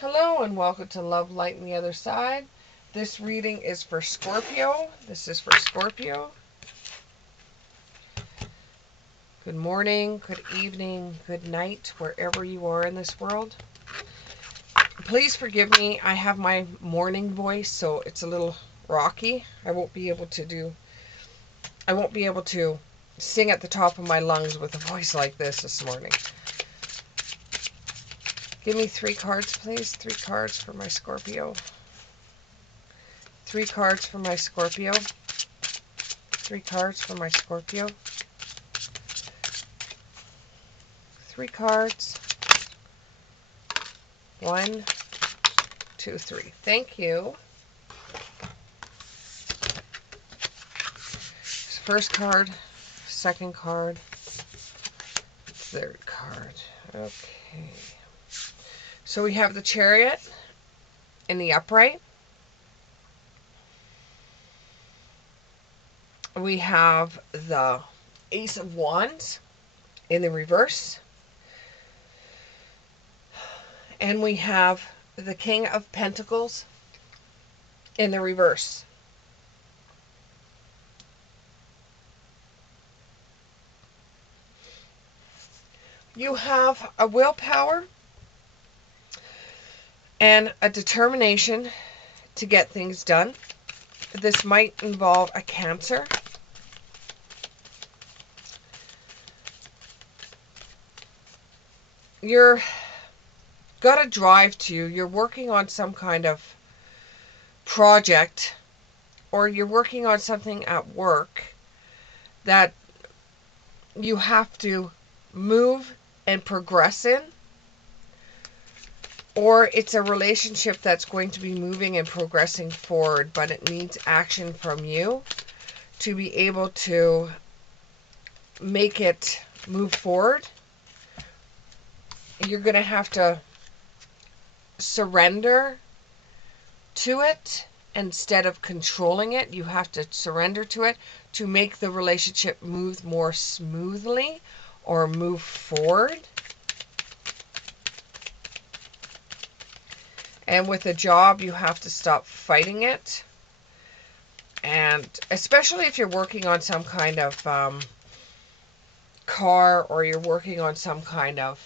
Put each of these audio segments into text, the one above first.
Hello and welcome to Love, Light, and the Other Side. This reading is for Scorpio. This is for Scorpio. Good morning, good evening, good night, wherever you are in this world. Please forgive me. I have my morning voice, so it's a little rocky. I won't be able to sing at the top of my lungs with a voice like this morning. Give me 3 cards, please. 3 cards for my Scorpio. 3 cards for my Scorpio. 3 cards for my Scorpio. 3 cards. 1, 2, 3. Thank you. First card, second card, third card. Okay. So we have the Chariot in the upright. We have the Ace of Wands in the reverse. And we have the King of Pentacles in the reverse. You have a willpower and a determination to get things done. This might involve a Cancer. You're got a drive to you. You're working on some kind of project, or you're working on something at work that you have to move and progress in, or it's a relationship that's going to be moving and progressing forward, but it needs action from you to be able to make it move forward. You're going to have to surrender to it instead of controlling it. You have to surrender to it to make the relationship move more smoothly or move forward. And with a job, you have to stop fighting it. And especially if you're working on some kind of car, or you're working on some kind of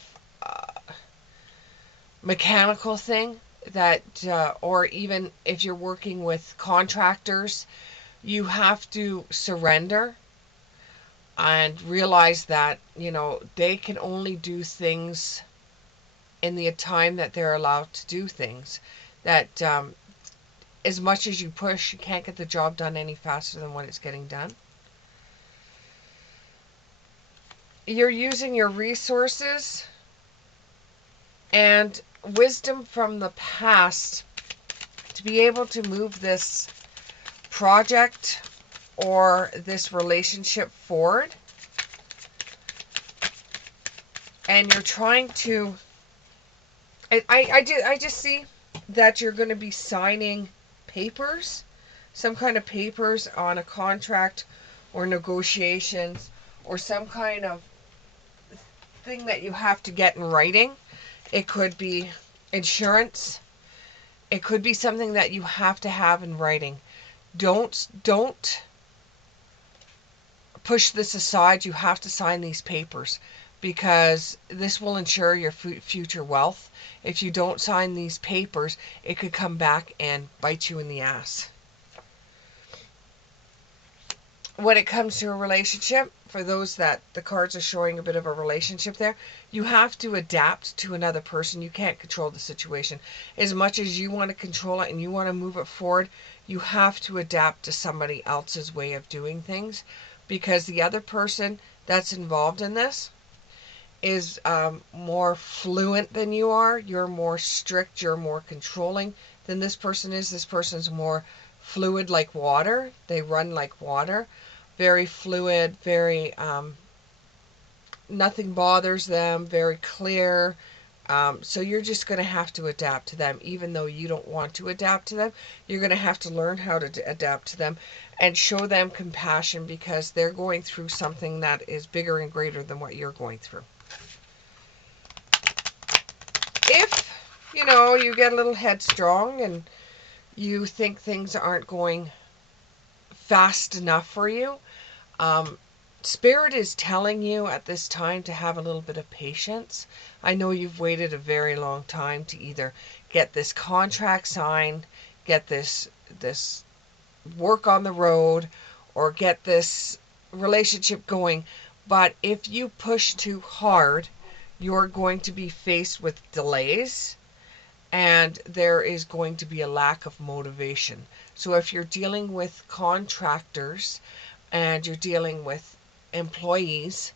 mechanical thing, that or even if you're working with contractors, you have to surrender and realize that, they can only do things in the time that they're allowed to do things. That as much as you push, you can't get the job done any faster than what it's getting done. You're using your resources and wisdom from the past to be able to move this project or this relationship forward. And you're trying to, I just see that you're going to be signing papers, some kind of papers on a contract or negotiations, or some kind of thing that you have to get in writing. It could be insurance. It could be something that you have to have in writing. Don't push this aside. You have to sign these papers, because this will ensure your future wealth. If you don't sign these papers, it could come back and bite you in the ass. When it comes to a relationship, for those that the cards are showing a bit of a relationship there, you have to adapt to another person. You can't control the situation. As much as you want to control it and you want to move it forward, you have to adapt to somebody else's way of doing things, because the other person that's involved in this is more fluent than you are. You're more strict, you're more controlling than this person is. This person's more fluid, like water. They run like water. Very fluid, very, nothing bothers them, very clear. So you're just going to have to adapt to them, even though you don't want to adapt to them. You're going to have to learn how to adapt to them and show them compassion, because they're going through something that is bigger and greater than what you're going through. If you know, you get a little headstrong and you think things aren't going fast enough for you. Um, Spirit is telling you at this time to have a little bit of patience. I know you've waited a very long time to either get this contract signed, get this work on the road, or get this relationship going. But if you push too hard, you're going to be faced with delays, and there is going to be a lack of motivation. So if you're dealing with contractors and you're dealing with employees,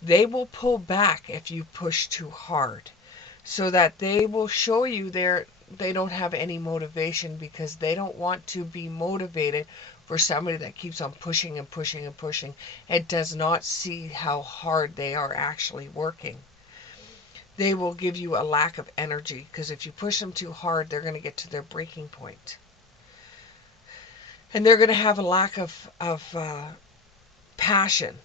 they will pull back if you push too hard, so that they will show you they don't have any motivation, because they don't want to be motivated for somebody that keeps on pushing and pushing and pushing and does not see how hard they are actually working. They will give you a lack of energy, because if you push them too hard, they're going to get to their breaking point. And they're going to have a lack of passion.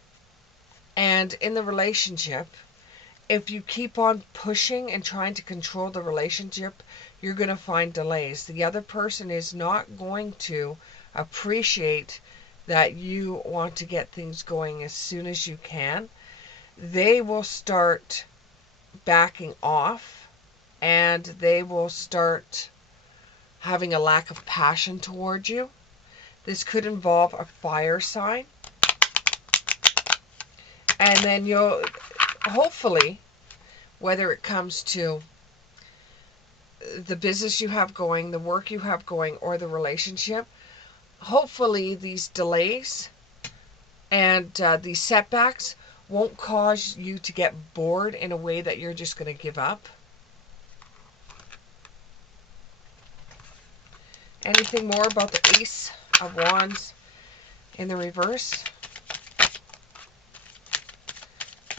And in the relationship, if you keep on pushing and trying to control the relationship, you're going to find delays. The other person is not going to appreciate that you want to get things going as soon as you can. They will start backing off, and they will start having a lack of passion towards you. This could involve a fire sign. And then you'll hopefully, whether it comes to the business you have going, the work you have going, or the relationship, hopefully these delays and these setbacks won't cause you to get bored in a way that you're just going to give up. Anything more about the Ace of Wands in the reverse?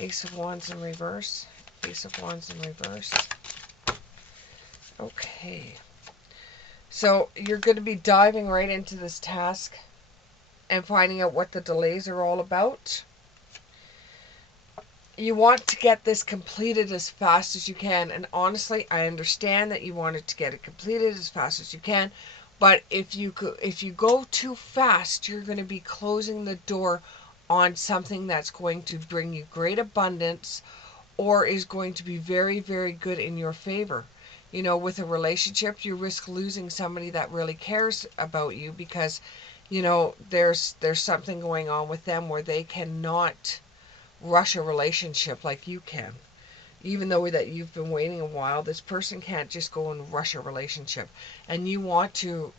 Ace of Wands in reverse. Ace of Wands in reverse. Okay. So you're going to be diving right into this task and finding out what the delays are all about. You want to get this completed as fast as you can. And honestly, I understand that you wanted to get it completed as fast as you can. But if you go too fast, you're going to be closing the door on something that's going to bring you great abundance, or is going to be very, very good in your favor. You know, with a relationship, you risk losing somebody that really cares about you, because, you know, there's something going on with them where they cannot rush a relationship like you can. Even though that you've been waiting a while, this person can't just go and rush a relationship. And you want to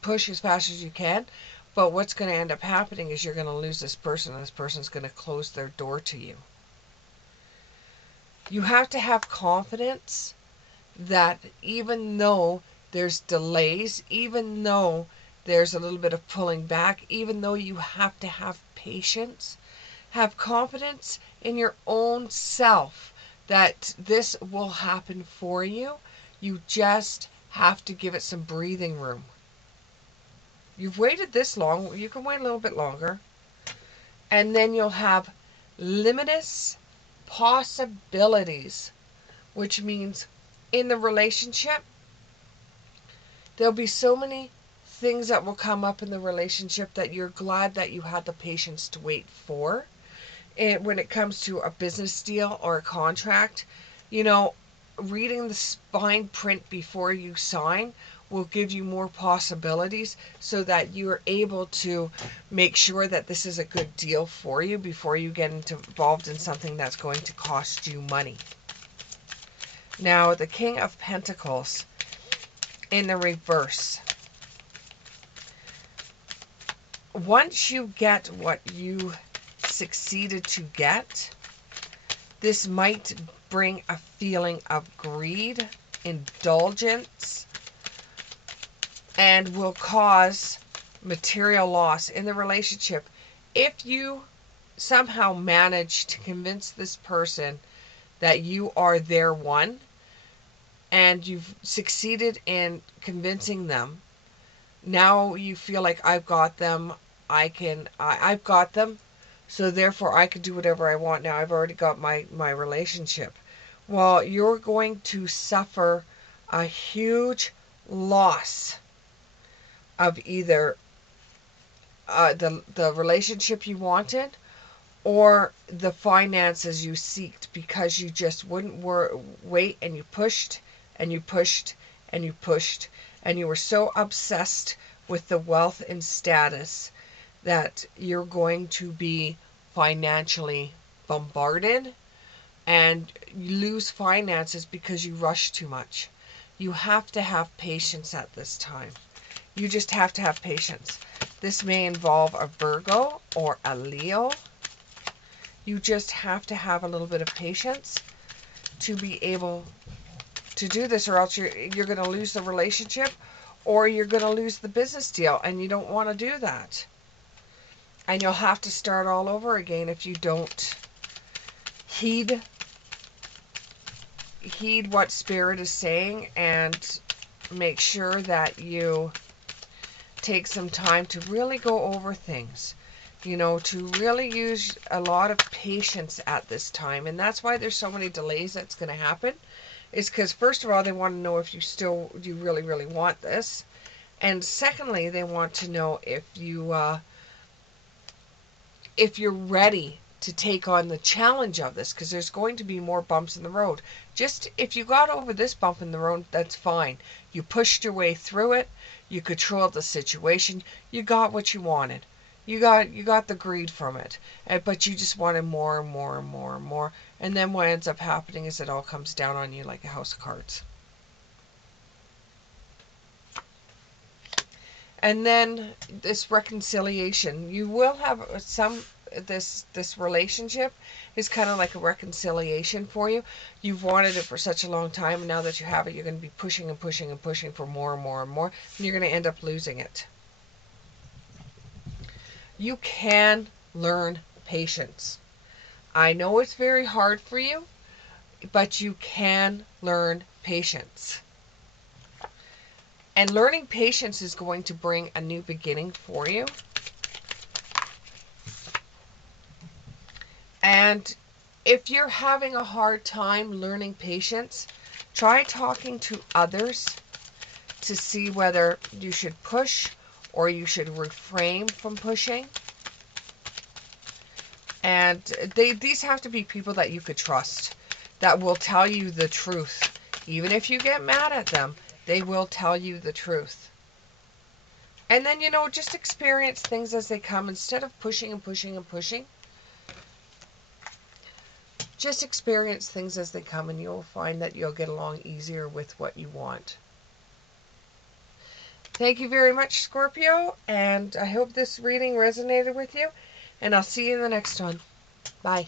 push as fast as you can, but what's going to end up happening is you're going to lose this person, and this person's going to close their door to you. You have to have confidence that even though there's delays, even though there's a little bit of pulling back, even though you have to have patience, have confidence in your own self that this will happen for you. You just have to give it some breathing room. You've waited this long, you can wait a little bit longer. And then you'll have limitless possibilities, which means in the relationship, there'll be so many things that will come up in the relationship that you're glad that you had the patience to wait for. And when it comes to a business deal or a contract, you know, reading the fine print before you sign will give you more possibilities, so that you're able to make sure that this is a good deal for you before you get involved in something that's going to cost you money. Now, the King of Pentacles in the reverse. Once you get what you succeeded to get, this might bring a feeling of greed, indulgence, and will cause material loss in the relationship. If you somehow manage to convince this person that you are their one, and you've succeeded in convincing them, now you feel like I've got them, I've got them, so therefore I can do whatever I want now. I've already got my relationship. Well, you're going to suffer a huge loss of either the relationship you wanted or the finances you seeked, because you just wouldn't wait, and you pushed and you pushed and you pushed, and you were so obsessed with the wealth and status that you're going to be financially bombarded and you lose finances because you rush too much. You have to have patience at this time. You just have to have patience. This may involve a Virgo or a Leo. You just have to have a little bit of patience to be able to do this, or else you're going to lose the relationship, or you're going to lose the business deal, and you don't want to do that. And you'll have to start all over again if you don't heed what Spirit is saying, and make sure that you take some time to really go over things. You know, to really use a lot of patience at this time. And that's why there's so many delays that's going to happen. Is because, first of all, they want to know if you really, really want this. And secondly, they want to know if you're ready to take on the challenge of this, because there's going to be more bumps in the road. Just if you got over this bump in the road, that's fine. You pushed your way through it. You controlled the situation. You got what you wanted. You got the greed from it, but you just wanted more and more and more and more. And then what ends up happening is it all comes down on you like a house of cards. And then this reconciliation, you will have this relationship is kind of like a reconciliation for you. You've wanted it for such a long time, and now that you have it, you're going to be pushing and pushing and pushing for more and more and more, and you're going to end up losing it. You can learn patience. I know it's very hard for you, but you can learn patience. And learning patience is going to bring a new beginning for you. And if you're having a hard time learning patience, try talking to others to see whether you should push or you should refrain from pushing. And these have to be people that you could trust, that will tell you the truth. Even if you get mad at them, they will tell you the truth. And then, just experience things as they come instead of pushing and pushing and pushing. Just experience things as they come, and you'll find that you'll get along easier with what you want. Thank you very much, Scorpio, and I hope this reading resonated with you, and I'll see you in the next one. Bye.